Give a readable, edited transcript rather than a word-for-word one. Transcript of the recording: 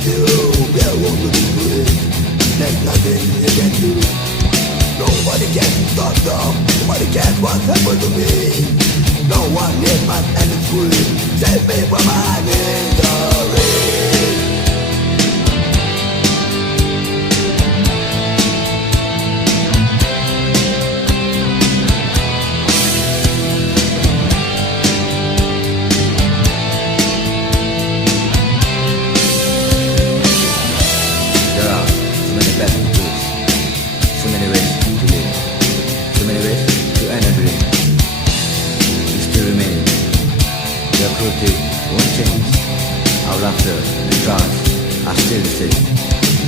can do. We are want to be free. There's nothing you can do. Nobody can stop them. Nobody cares what happened to me. No one needs my end is free. Save me from my misery. So many ways to live, so many ways to end a dream. We still remain. Their cruelty won't change. Our laughter and trance are still the same.